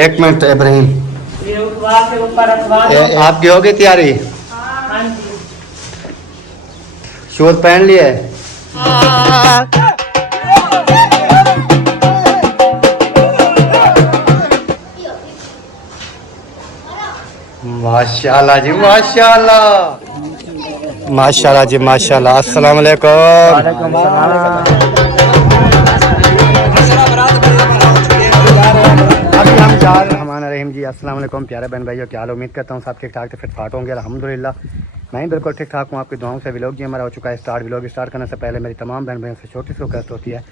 एक मिनट इब्राहिम, आपकी हो गई तैयारी? शूज पहन लिए? माशाल्लाह जी माशाल्लाह, माशाल्लाह जी माशाल्लाह। अस्सलाम वालेकुम। अभी हम जा रहे हैं हमारा रहीम जी। अस्सलाम वालेकुम प्यारे बहन भाइयों, क्या हाल? उम्मीद करता हूँ सब ठीक ठाक फिट फाट होंगे। अल्हम्दुलिल्लाह मैं ही बिल्कुल ठीक ठाक हूँ। आपकी दुआओं से व्लॉग जी हमारा हो चुका है स्टार्ट। व्लॉग स्टार्ट करने से पहले मेरी तमाम बहन भाइयों से छोटी सी रिक्वेस्ट होती है,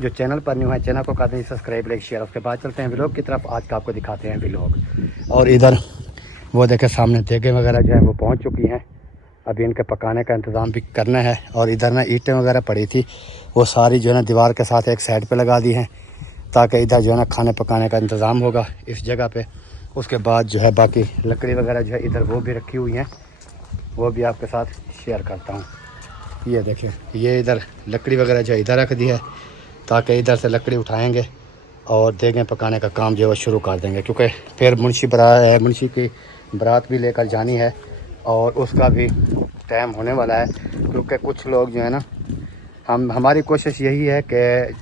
जो चैनल पर न्यू है चैनल को कर दीजिए सब्सक्राइब, लाइक, शेयर। उसके बाद चलते हैं व्लॉग की तरफ। आज का आपको दिखाते हैं व्लॉग। और इधर वो देखे सामने देगे वगैरह जो है वो पहुँच चुकी हैं। अभी इनके पकाने का इंतज़ाम भी करना है। और इधर ना ईंटें वगैरह पड़ी थी, वो सारी जो है ना दीवार के साथ एक साइड पे लगा दी हैं, ताकि इधर जो है ना खाने पकाने का इंतज़ाम होगा इस जगह पे। उसके बाद जो है बाकी लकड़ी वगैरह जो है इधर वो भी रखी हुई हैं, वो भी आपके साथ शेयर करता हूँ। ये देखिए, ये इधर लकड़ी वगैरह जो है इधर रख दी है, ताकि इधर से लकड़ी उठाएँगे और देखें पकाने का काम जो है वो शुरू कर देंगे। क्योंकि फिर मुंशी की बारात भी लेकर जानी है और उसका भी टाइम होने वाला है। क्योंकि कुछ लोग जो है ना, हमारी कोशिश यही है कि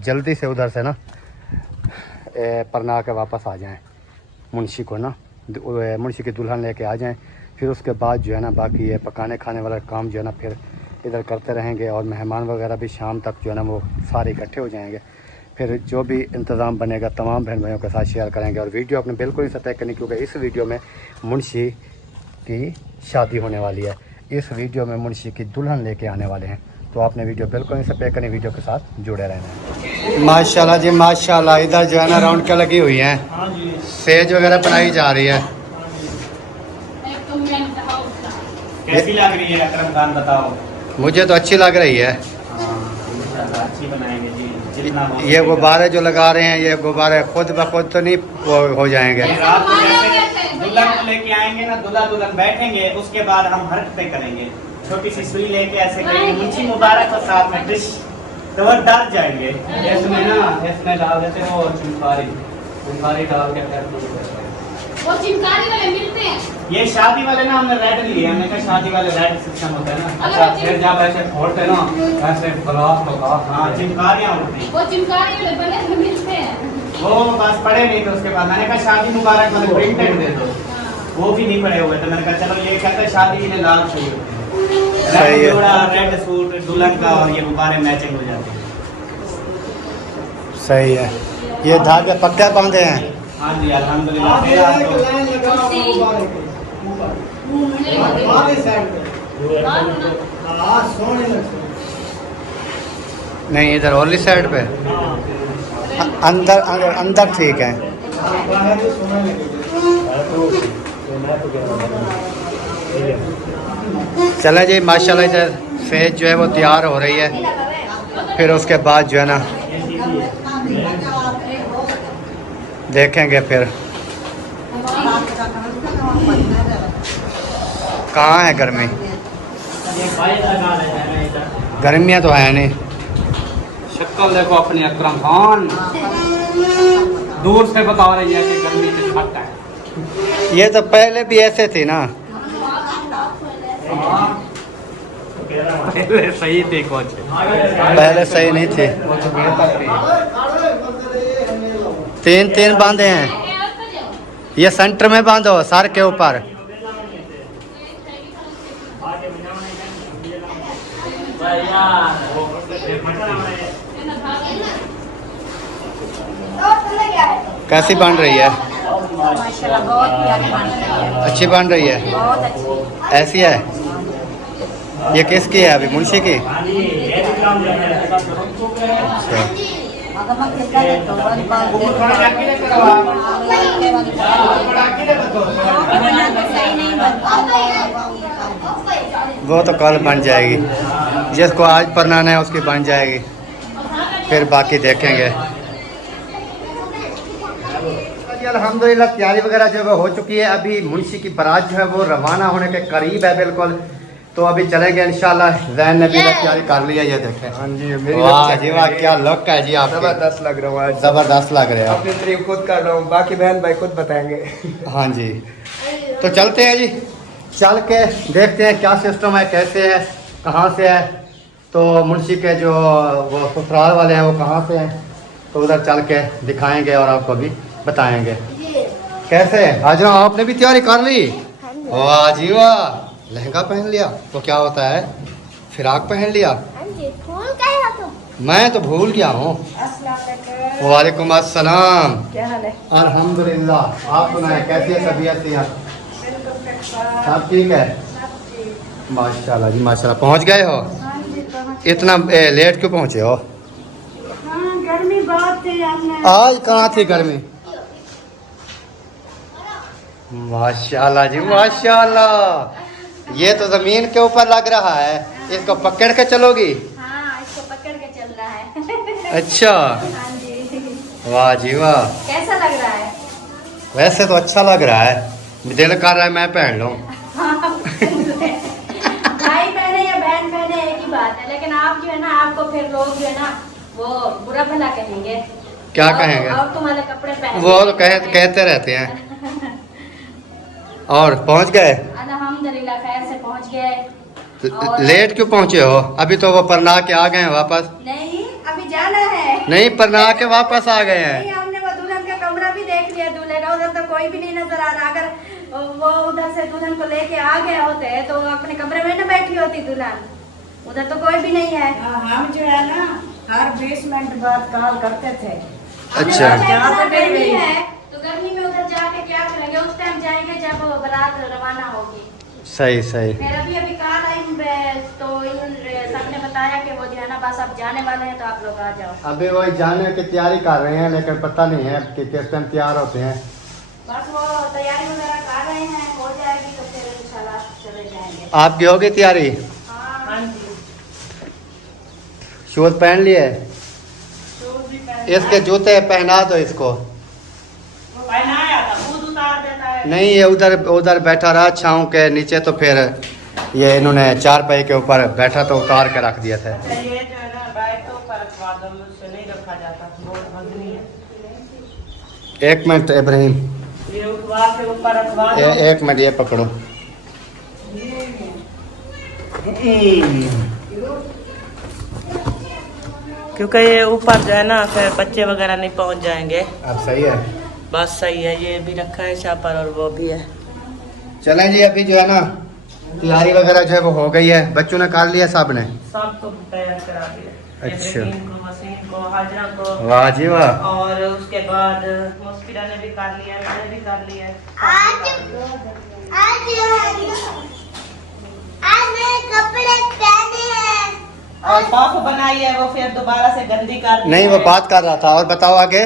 जल्दी से उधर से ना परना के वापस आ जाएं, मुंशी को ना मुंशी की दुल्हन लेके आ जाएं। फिर उसके बाद जो है ना बाकी ये पकाने खाने वाला काम जो है ना फिर इधर करते रहेंगे। और मेहमान वगैरह भी शाम तक जो है ना वो सारे इकट्ठे हो जाएंगे। फिर जो भी इंतज़ाम बनेगा तमाम बहन भाइयों के साथ शेयर करेंगे। और वीडियो अपने बिल्कुल ही सतर्क करनी, क्योंकि इस वीडियो में मुंशी की शादी होने वाली है। इस वीडियो में मुंशी की दुल्हन लेके आने वाले हैं, तो आपने वीडियो बिल्कुल नहीं सतर्क करनी, वीडियो के साथ जुड़े रहना। माशाल्लाह जी माशाल्लाह। इधर जो है ना राउंड का लगी हुई हैं, सेज वगैरह बनाई जा रही है। कैसी लग रही है अकरम खान, बताओ? मुझे तो अच्छी लग रही है। अच्छी बनाएंगे जी, जितना ये गुब्बारे जो लगा रहे हैं, ये गुब्बारे खुद ब खुद तो नहीं वो हो जाएंगे। रात को जैसे दुल्हन को लेके आएंगे ना, दूल्हा दुल्हन बैठेंगे, उसके बाद हम हरकतें करेंगे। छोटी सी सुई लेके ऐसे करेंगे, मुंशी मुबारक और साथ में डिश, तो वो डर जाएंगे। इसमें ना इसमें डाल देते हैं वो चिंकारी डाल के वो चिंकारी वाले मिलते हैं। ये शादी वाले ना हमने रेड लिए, हमने कहा शादी वाले रेड सिस्टम होता है ना। अच्छा, फिर जब ऐसे फोड़ते ना ऐसे ब्लास्ट होगा, हाँ चिंकारियाँ उठती। वो चिंकारी वाले बने हुए मिलते हैं। वो बस पड़े नहीं, तो उसके बाद मैंने कहा शादी मुबारक मतलब प्रिंटेड दे दो। वो भी नहीं पड़े हुए, तो मैंने कहा चलो ये कहते हैं शादी में लाल चाहिए, सही है। रेड सूट दुल्हन का और ये गुब्बारे मैचिंग हो जाते हैं। सही है। ये धागे पक्का बांधे हैं? हाँ जी अल्हम्दुलिल्लाह। नहीं, इधर वाली साइड पे अंदर अंदर ठीक है। चले जी माशाल्लाह। इधर सेज जो है वो तैयार हो रही है। फिर उसके बाद जो है ना देखेंगे फिर कहाँ है गर्मी। गर्मियाँ तो है नहीं। शक्ल देखो अपनी अकरम खान, दूर से बता रही है कि गर्मी से घट है। ये तो पहले भी ऐसे थी ना, पहले सही थी कुछ, पहले सही नहीं थी। तीन तीन बांधे हैं, ये सेंटर में बांधो सर के ऊपर। कैसी बन रही है? माशाल्लाह बहुत प्यारी बन रही है। अच्छी बन रही है, बहुत अच्छी। ऐसी है। ये किसकी है अभी? मुंशी की? वो तो कल बन जाएगी, जिसको आज परनाना है उसकी बन जाएगी, फिर बाकी देखेंगे। अल्हम्दुलिल्लाह तैयारी वगैरह जो है हो चुकी है। अभी मुंशी की बारात जो है वो रवाना होने के करीब है बिल्कुल। तो अभी चलेंगे इंशाल्लाह। जैन ने भी तैयारी कर लिया, ये देखें। हाँ जी, मेरी वाह जी वाह, क्या लुक है जी आपका, जबरदस्त लग रहा हूँ आज। जबरदस्त लग रहे हैं। अपनी तारीफ खुद कर रहा हूँ, बाकी बहन भाई खुद बताएंगे। हाँ जी, तो चलते हैं जी, चल के देखते हैं क्या सिस्टम है, कैसे है, कहाँ से है। तो मुंशी के जो वो ससुराल वाले हैं वो कहाँ से हैं, तो उधर चल के दिखाएंगे और आपको भी बताएंगे कैसे है। हाजरा आपने भी तैयारी कर ली? वाह जी वाह, लहंगा पहन लिया तो क्या होता है, फिराक पहन लिया। मैं तो भूल गया हूँ। वालेकुम अस्सलाम। क्या हाल है? अल्हम्दुलिल्लाह, आप सुनाए कैसी है तबीयत सेहत? सब ठीक है माशाल्लाह जी माशाल्लाह। पहुँच गए हो? इतना लेट क्यों पहुँचे हो? गर्मी बहुत थी, आपने आज कहाँ थी गर्मी? माशाल्लाह जी माशाल्लाह, ये तो जमीन के ऊपर लग रहा है, इसको पकड़ के चलोगी? हाँ, इसको पकड़ के चल रहा है। अच्छा, हाँ जी। वाह जी वाह, कैसा लग रहा है? वैसे तो अच्छा लग रहा है, दिल कर रहा है मैं पहन लूं। भाई पहने या बहन पहने एक ही बात है, लेकिन आप जो है ना, आपको फिर लोग जो है ना वो बुरा भला कहेंगे। क्या और- कहेंगे? और तुम्हारे कपड़े पहन वो तो कहते रहते हैं। और पहुंच गए? अल्हम्दुलिल्लाह खैर से पहुंच गए। और- लेट क्यों पहुंचे हो? अभी तो वो परना के आ गए हैं वापस। नहीं, अभी जाना है। नहीं, परना के वापस आ गए नहीं, हैं। हमने वो दुल्हन का कमरा भी देख लिया, दूल्हे का। उधर तो कोई भी नहीं नजर आ रहा। अगर वो उधर से दुल्हन को लेके आ गए होते तो अपने कमरे में ना बैठी होती दुल्हन। उधर तो कोई भी नहीं है। हम जो है ना हर 20 मिनट बाद कॉल करते थे। अच्छा, जहाँ गर्मी है तो गर्मी में उधर जाके क्या करेंगे? उस टाइम जाएंगे जब वो बारात रवाना होगी। सही सही। फिर अभी अभी कॉल आई तो इन सबने बताया कि वो जो है ना बस अब जाने वाले हैं, तो आप लोग आ जाओ। अभी वही जाने की तैयारी कर रहे हैं, लेकिन पता नहीं है कि किस टाइम तैयार होते हैं। बस वो तैयारी वगैरह कर रहे हैं, हो जाएगी तो फिर इंशाल्लाह चले जाएंगे। आपकी होगी तैयारी? हाँ जी। शूज पहन लिए? इसके जूते पहना दो इसको। पहनाया था, खुद उतार देता है। नहीं, ये उधर उधर बैठा रहा छाँव के नीचे, तो फिर ये इन्होंने चार पाई के ऊपर बैठा तो उतार के रख दिया था। अच्छा, ये जो है ना बैग तो ऊपर रखवा दो, मुझसे नहीं रखा जाता, बहुत वजनी है। एक मिनट इब्राहिम, ये उठवा के ऊपर रखवा दो। एक मिनट ये पकड़ो। क्योंकि ये ऊपर जो है ना फिर बच्चे वगैरह नहीं पहुंच जाएंगे। अब सही है, बस सही है, ये भी रखा है शापर और वो भी है। चलें जी। अभी जो है ना तैयारी वगैरह जो है वो हो गई है, बच्चों ने कर लिया सब ने। सबको तैयार करा दिया। अच्छा। इब्राहीम को, वसीम को, हाजरा को, वाह जी वाह। और उसके बाद मुस्किरा ने भी कर लिया, मैंने भी कर लिया। और पफ बनाई है, वो फिर दोबारा से गंदी कर दी नहीं, वो है। बात कर रहा था। और बताओ आगे।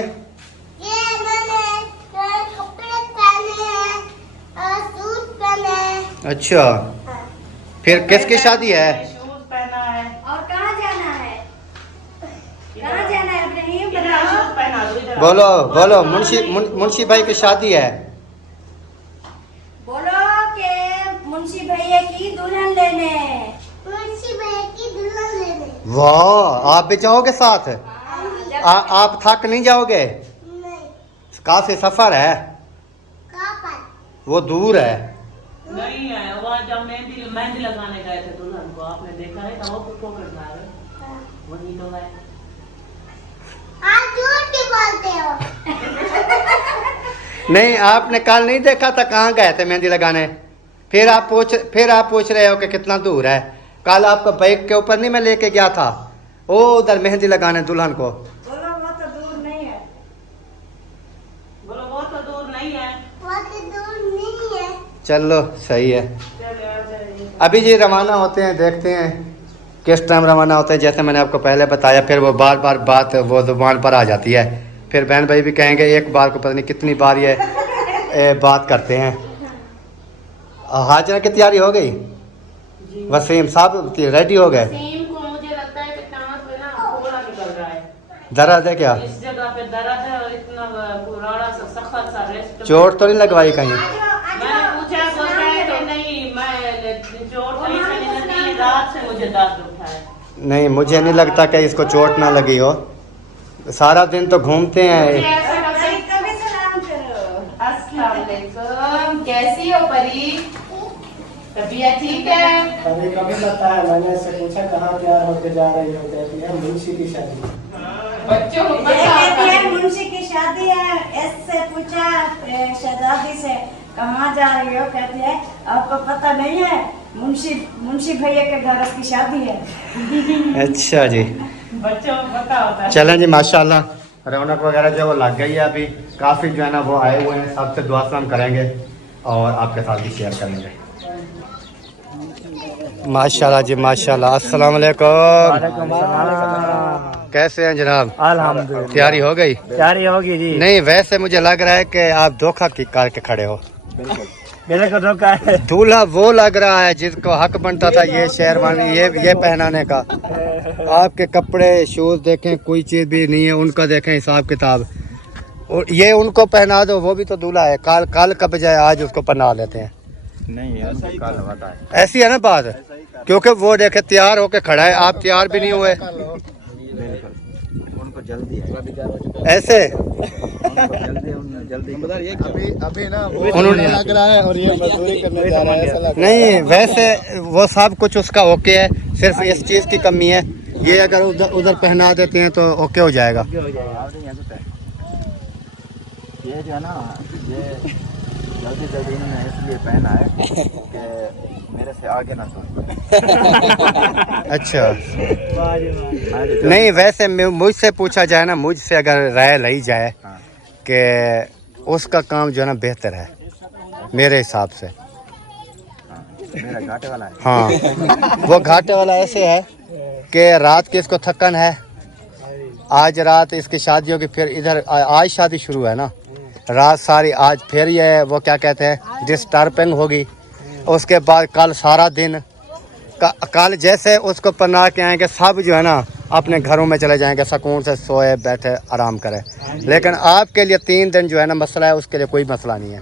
अच्छा, फिर किसकी शादी है? शूज पहना है। और कहाँ जाना है? कहाँ जाना है इब्राहिम? इधर आओ, शूज पहना दो, इधर आओ। बोलो बोलो, मुंशी भाई की शादी है। बोलो के मुंशी भैया की दुल्हन लेने। वाह, आप भी जाओगे साथ? आप थक नहीं जाओगे? काफी सफर है, वो दूर है। नहीं है, वहाँ जब मेहंदी लगाने गए थे दुल्हन को, आपने देखा है था वो पुप्पो करना है, वही तो है। नहीं, आपने कल नहीं देखा था कहाँ गए थे मेहंदी लगाने? फिर आप पूछ रहे हो कि कितना दूर है। कल आपको बाइक के ऊपर नहीं मैं लेके गया था, ओ उधर मेहंदी लगाने दुल्हन को। बोलो वो तो दूर नहीं है। बोलो वो तो दूर नहीं है। चलो सही है। चलो आ जाइए। अभी जी रवाना होते हैं, देखते हैं किस टाइम रवाना होते हैं। जैसे मैंने आपको पहले बताया, फिर वो बार बार बात वो जुबान पर आ जाती है। फिर बहन भाई भी कहेंगे एक बार को पता नहीं कितनी बार ये बात करते हैं। हाजरा की तैयारी हो गई? वसीम साहब रेडी हो गए? सीम को मुझे लगता है कि टांग पे ना फोड़ा निकल रहा है। दर्द है क्या? इस जगह पे दर्द है और इतना पुराना सा सख्त सा रेस्ट। चोट तो नहीं लगवाई कहीं? मैंने पूछा तो कहे कि नहीं, मैं चोट नहीं से नहीं रात से मुझे दर्द उठा है। नहीं, मुझे नहीं लगता कि इसको चोट ना लगी हो, सारा दिन तो घूमते हैं। कभी सलाम करो। अस्सलाम वालेकुम, कैसी हो परी? तबीयत ठीक है? कभी कभी बताया, मैंने इससे पूछा कहाँ तैयार होके जा रही हो, कहती है मुंशी की शादी। बच्चों को ये पता कहती होता है है। मुंशी की शादी है। इससे पूछा शहजादी से कहाँ जा रही हो, कहती है आपको पता नहीं है, मुंशी भैया के घर की शादी है। अच्छा जी, बच्चों को पता होता है। चलें जी, माशाल्लाह रौनक वगैरह जो वो लग गई है। अभी काफ़ी जो है ना वो आए हुए हैं, सबसे दुआ सलाम करेंगे और आपके साथ भी शेयर करेंगे। माशाल्लाह जी माशाल्लाह। अस्सलाम वालेकुम। कैसे हैं जनाब? अल्हम्दुलिल्लाह, तैयारी हो गई? तैयारी होगी जी। नहीं, वैसे मुझे लग रहा है कि आप धोखा की करके खड़े हो। मेरे को धोखा है। दूल्हा वो लग रहा है जिसको हक बनता था ये शेरवानी ये पहनाने का। आपके कपड़े शूज देखें, कोई चीज़ भी नहीं है, उनका देखें हिसाब किताब। और ये उनको पहना दो, वो भी तो दूल्हा है। कल का बजाय आज उसको पहना लेते हैं। नहीं ऐसे काल होता है। ऐसी है ना बात, क्योंकि वो देखे तैयार होके खड़ा है, आप तैयार भी नहीं हुए। उनको जल्दी है, ऐसे जल्दी अभी ना उन्होंने लग रहा है और ये मजदूरी करने जा रहा है, ऐसा लग नहीं, वैसे वो सब कुछ उसका ओके है, सिर्फ इस चीज़ की कमी है। ये अगर उधर पहना देते हैं तो ओके हो जाएगा। ये जो है ना, ये जल्दी इन्होंने इसलिए पहना है कि मेरे से आगे ना अच्छा, तो नहीं वैसे मुझसे पूछा जाए ना, मुझसे अगर राय ली जाए हाँ। कि उसका काम जो है ना बेहतर है मेरे हिसाब से। मेरा घाटे वाला है। हाँ, वो घाटे वाला ऐसे है कि रात की इसको थकन है, आज रात इसकी शादी होगी, फिर इधर आज शादी शुरू है ना, रात सारी आज फिर ये वो क्या कहते हैं डिस्टर्बिंग होगी। उसके बाद कल सारा दिन कल जैसे उसको पन्ना के आएंगे सब जो है ना अपने घरों में चले जाएंगे, सुकून से सोए बैठे आराम करें। लेकिन आपके लिए 3 दिन जो है ना मसला है, उसके लिए कोई मसला नहीं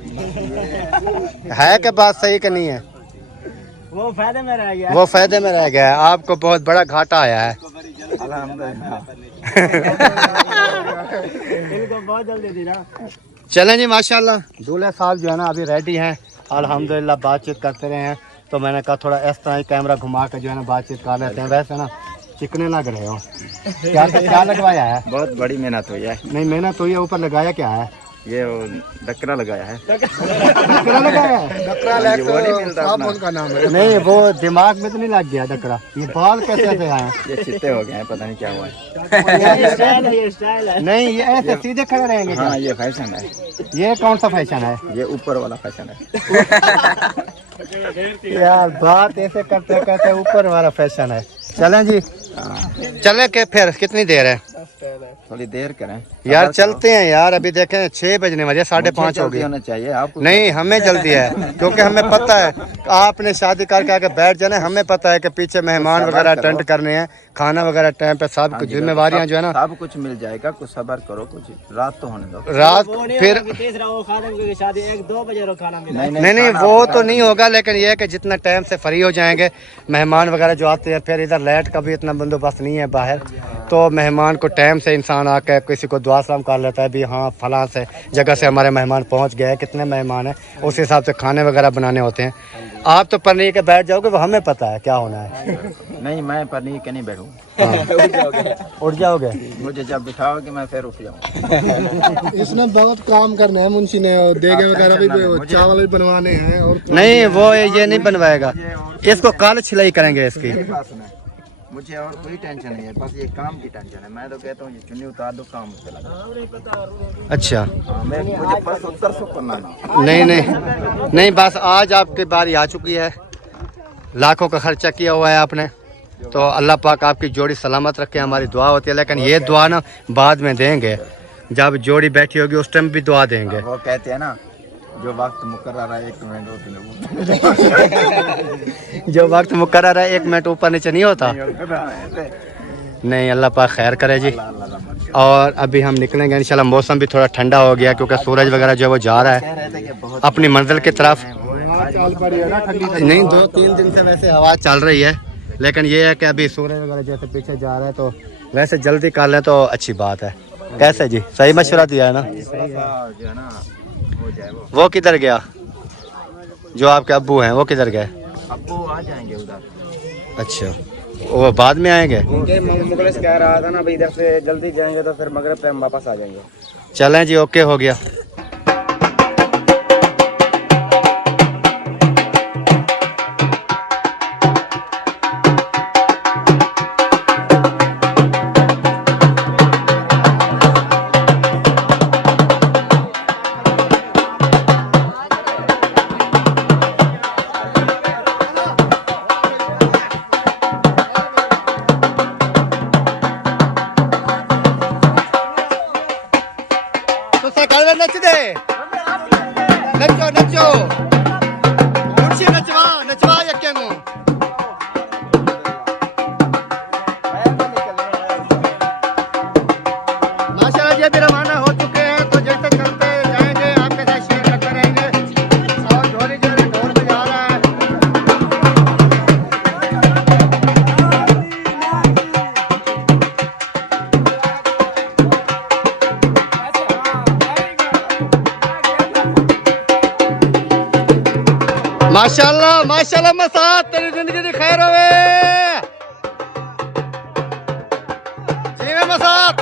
है कि बात सही कि नहीं है? वो फायदे में रह गया। वो फायदे में रह गया है, आपको बहुत बड़ा घाटा आया है। इनको बहुत जल्दी थी ना। चलें जी, माशाल्लाह दूल्हे साहब जो है ना अभी रेडी हैं, अल्हम्दुलिल्लाह बातचीत करते रहे हैं। तो मैंने कहा थोड़ा इस तरह ही कैमरा घुमा कर जो है ना बातचीत कर लेते हैं। वैसे ना चिकने लग रहे हो, क्या लगवाया है? बहुत बड़ी मेहनत हुई है। नहीं, मेहनत तो ये ऊपर लगाया क्या है? ये डकरा लगाया है। डकरा लगाया है? का नाम है। नहीं, वो दिमाग में तो नहीं लग गया डकरा? ये बाल कैसे से आए? ये चित्ते हो गए हैं, पता नहीं क्या हुआ है। ये स्टाइल है। नहीं, ये ऐसे सीधे खड़े रहेंगे क्या? हाँ, ये फैशन है। ये कौन सा फैशन है? ये ऊपर वाला फैशन है। यार बात ऐसे करते करते ऊपर वाला फैशन है। चलें जी, चले के फिर कितनी देर है? थोड़ी देर करें यार चलते हैं यार, अभी देखें 6 बजने वाले, 5:30 हो गए। होना चाहिए आपको। नहीं, हमें जल्दी है क्योंकि हमें पता है आपने शादी करके आके बैठ जाना। हमें पता है कि पीछे मेहमान वगैरह अटेंड करने हैं, खाना वगैरह टाइम पे, सब कुछ जिम्मेवारियां जो है ना सब कुछ मिल जाएगा। कुछ सब्र करो, कुछ रात तो होने दो। रात फिर तीसरा वो खाने की शादी 1-2 बजे खाना मिला। नहीं वो तो नहीं होगा, लेकिन ये है कि जितना टाइम से फ्री हो जाएंगे मेहमान वगैरह जो आते हैं, फिर इधर लाइट का भी इतना बंदोबस्त नहीं है बाहर, तो मेहमान को टाइम से इंसान आकर किसी को दुआ सलाम कर लेता है भी हाँ फलां से जगह से हमारे मेहमान पहुंच गए हैं, कितने मेहमान हैं, उस हिसाब से खाने वगैरह बनाने होते हैं। आप तो पनीर के बैठ जाओगे, वो हमें पता है क्या होना है। नहीं, मैं पनीर के नहीं बैठूँ। उठ जाओगे? मुझे जब बिठाओगे मैं फिर उठ जाऊँ। इसने बहुत काम करना है मुंशी ने, और देगे वगैरह भी, चावल भी बनवाने हैं। और नहीं, वो ये नहीं बनवाएगा, इसको काल छिलाई करेंगे इसकी। मुझे और कोई टेंशन नहीं है, बस ये काम की टेंशन है। मैं तो कहता हूँ ये चुन्नी उतार दो, काम चला। अच्छा, मुझे बस उत्तर से करना नहीं, बस आज आपकी बारी आ चुकी है, लाखों का खर्चा किया हुआ है आपने, तो अल्लाह पाक आपकी जोड़ी सलामत रखे, हमारी दुआ होती है। लेकिन ये दुआ ना बाद में देंगे, जब जोड़ी बैठी होगी उस टाइम भी दुआ देंगे। वो कहते हैं ना, जो वक्त मुकर्रर है 1 मिनट जो वक्त मुकर्रर है 1 मिनट ऊपर नीचे नहीं होता। नहीं, अल्लाह पाक खैर करे जी। और अभी हम निकलेंगे इंशाल्लाह। मौसम भी थोड़ा ठंडा हो गया क्योंकि सूरज वगैरह जो है वो जा रहा है अपनी मंजिल की तरफ। नहीं, 2-3 दिन से वैसे हवा चल रही है, लेकिन ये है कि अभी सूरज वगैरह जैसे पीछे जा रहा है तो वैसे जल्दी कर लें तो अच्छी बात है। कैसे जी, सही मशवरा दिया है ना? जो है ना हो जाए वो किधर गया जो आपके अब्बू हैं, वो किधर गए? अब्बू आ जाएंगे उधर। अच्छा, वो बाद में आएंगे? मुखलिस कह रहा था ना भाई इधर से जल्दी जाएंगे तो फिर मगरब पे हम वापस आ जाएंगे। चलें जी, ओके हो गया। नच दे, नचो नचो, मुर्शी नचवा नचवा यक्के को। माशाल्लाह जी अभी रवाना हो चुके हैं, तो जैसे चलते जाएंगे आपके साथ शेयर करते रहेंगे। और ढोली जो है ढोल बजा रहा है। माशाल्लाह माशाल्लाह मसाद, तेरी जिंदगी की खैर होवे। जीवे मसाद,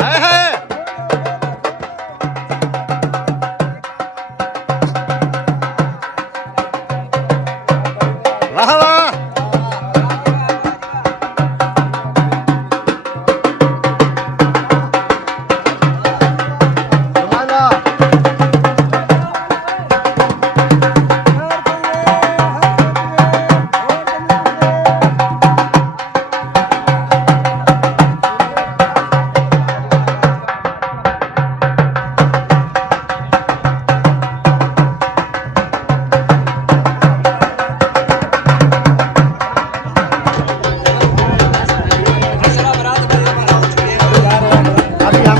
हाय हाय। वाह वाह,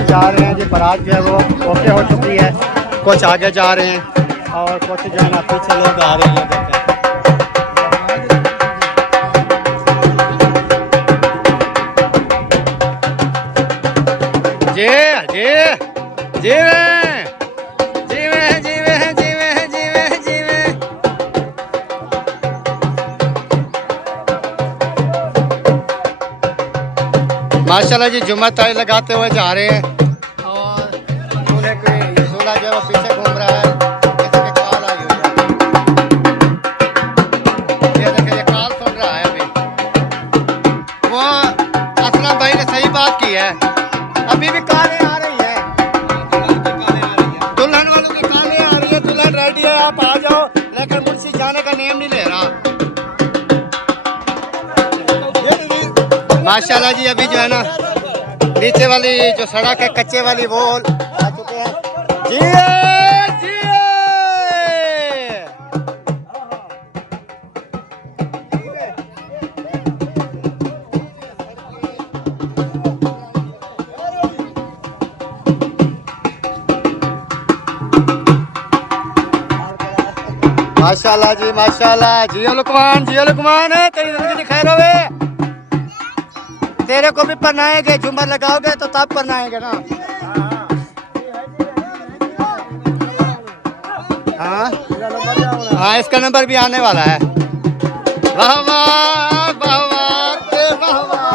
जा रहे हैं जी। बारात जो है वो ओके हो चुकी है, कुछ आगे जा रहे हैं और कुछ जो है ना पीछे लोग आ रहे हैं। जी जी जीवे जीवे जीवे जीवे जीवे जीवे। माशाल्लाह जी जुम्मा ताई लगाते हुए जा रहे हैं और दूल्हे के दूल्हा जो है वो पीछे घूम रहा है। किसी की कॉल आई हुई है, ये देखिए ये कॉल सुन रहा है अभी। वो असलम भाई ने सही बात की है, अभी भी कॉलें आ रही है, दुल्हन वालों की कॉलें आ रही है। दुल्हन रेडी है, आप आ जाओ, लेकिन मुझसे जाने का नेम नहीं ले रहा। माशाल्लाह जी अभी जो है ना नीचे वाली जो सड़क है कच्चे वाली वो आ चुके हैं। जिए जिए। माशाल्लाह जी माशाल्लाह। जियो लुकमान है, तेरी जिंदगी खैर होवे। तेरे को भी पहनाएंगे, झूमर लगाओगे तो तब पहनाएंगे ना। हाँ हाँ, इसका नंबर भी आने वाला है। वाह वाह वाह वाह वाह।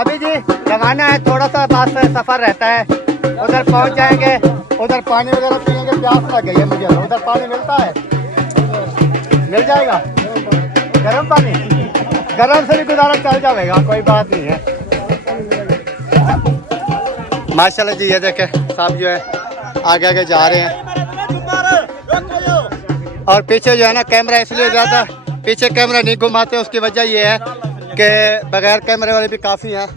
अभी जी रवाना है, थोड़ा सा पास सफ़र रहता है, उधर पहुंच जाएंगे, उधर पानी वगैरह पियेंगे, प्यास लग गई है मुझे। उधर पानी मिलता है, मिल जाएगा गर्म पानी, गर्म से भी गुजारा चल जाएगा, कोई बात नहीं है। माशाल्लाह जी, ये देखे साहब जो है आगे आगे जा रहे हैं, और पीछे जो है ना कैमरा इसलिए ज़्यादा पीछे कैमरा नहीं घुमाते, उसकी वजह ये है कि बगैर कैमरे वाले भी काफ़ी हैं।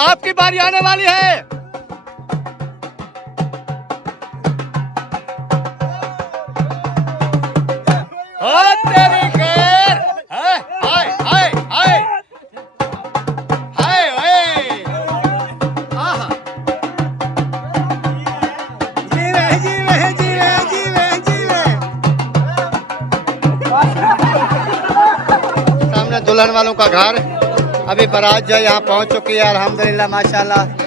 आपकी बारी आने वाली है। तेरी खैर, हाय हाय हाय हाय हाय हाय, आहा, जीवे जीवे जीवे जीवे जीवे। सामने दुल्हन वालों का घर, अभी बारात जो यहाँ पहुँच चुकी है अल्हम्दुलिल्लाह माशाल्लाह।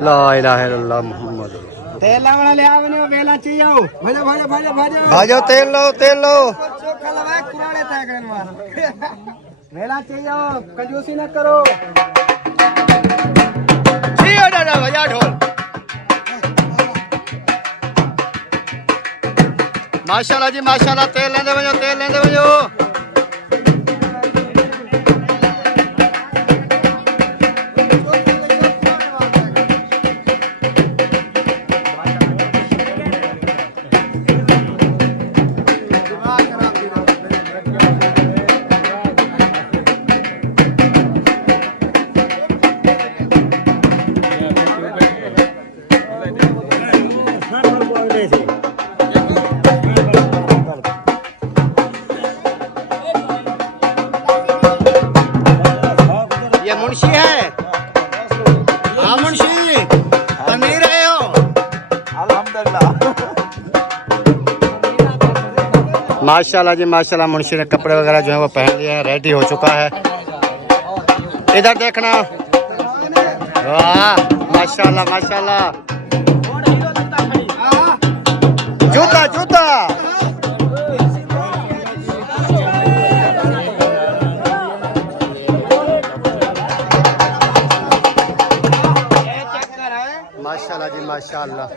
ला इलाहा इल्लल्लाह मुहम्मद। तेल वाला ले आवने बेला चाहिए भाजो भाजो भाजो भाजो भाजो, तेल लो तेल लो। चोखा लगा कुराड़े तय करन मार बेला चाहिए, कंजूसी न करो। जी दादा भैया ढोल। माशाल्लाह जी माशाल्लाह, तेल लेंदे वजो, तेल लेंदे वजो। हाँ मुंशी, बनी रहे हो? अल्हम्दुलिल्लाह। माशाल्लाह जी माशाल्लाह, मुंशी ने कपड़े वगैरह जो है वो पहन लिए हैं, रेडी हो चुका है। इधर देखना, वाह माशाल्लाह माशाल्लाह। जूता जूता माशाल्लाह जी माशाल्लाह।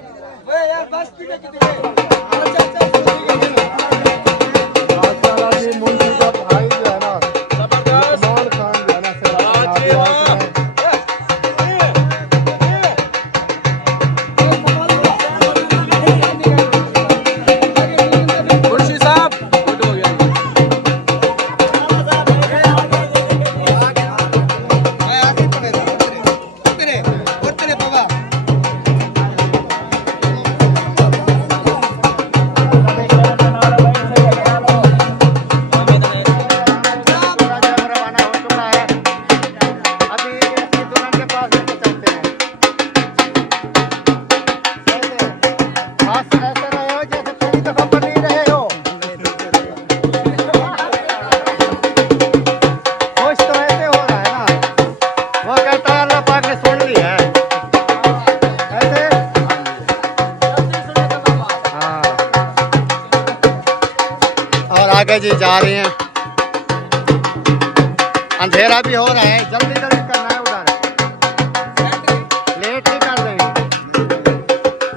आगे जी जा रहे हैं, अंधेरा भी हो रहा है, जल्दी जल्दी करना है, उधर लेट नहीं कर देंगे,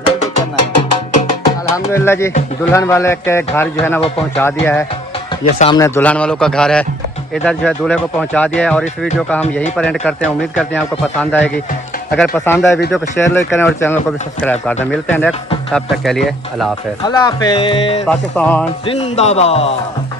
जल्दी करना है। अल्हम्दुलिल्लाह जी, दुल्हन वाले के घर जो है ना वो पहुंचा दिया है। ये सामने दुल्हन वालों का घर है, इधर जो है दूल्हे को पहुंचा दिया है। और इस वीडियो का हम यहीं पर एंड करते हैं। उम्मीद करते हैं आपको पसंद आएगी। अगर पसंद आए वीडियो को शेयर लाइक करें और चैनल को भी सब्सक्राइब कर दें। मिलते हैं नेक्स्ट, तब तक के लिए अल्लाह हाफ़िज़। अल्लाह हाफिज। पाकिस्तान जिंदाबाद।